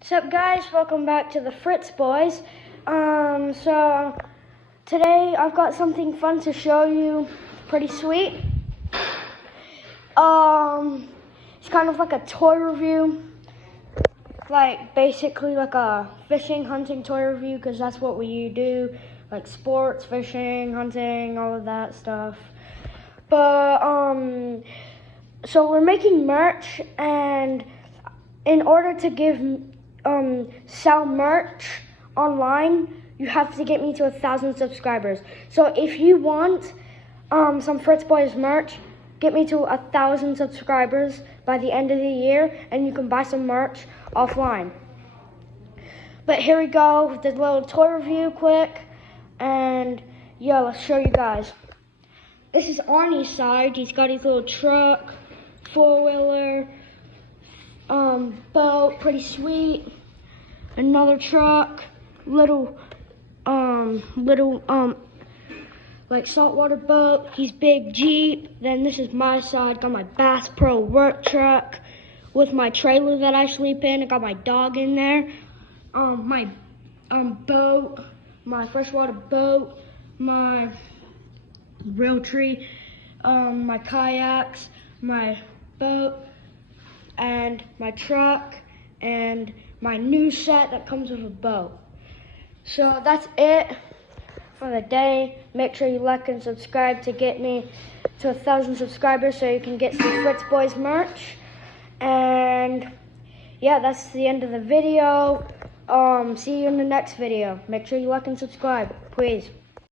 What's up, guys? Welcome back to the Fritz Boys. So today I've got something fun to show you. Pretty sweet. It's kind of like a toy review, like basically like a fishing, hunting toy review, because that's what we do, like sports, fishing, hunting, all of that stuff. But so we're making merch, and in order to sell merch online, you have to get me to 1,000 subscribers. So if you want some Fritz Boys merch, get me to 1,000 subscribers by the end of the year, and you can buy some merch offline. But here we go with this little toy review quick, and yeah, let's show you guys. This is Arnie's side. He's got his little truck, four-wheeler, boat, pretty sweet. Another truck, little like saltwater boat. He's big Jeep. Then this is my side. Got my Bass Pro work truck with my trailer that I sleep in. I got my dog in there. My boat, my freshwater boat, my Realtree, my kayaks, my boat, and my truck, and my new set that comes with a boat. So that's it for the day. Make sure you like and subscribe to get me to 1,000 subscribers so you can get some Fritz Boys merch. And yeah, that's the end of the video. See you in the next video. Make sure you like and subscribe, please.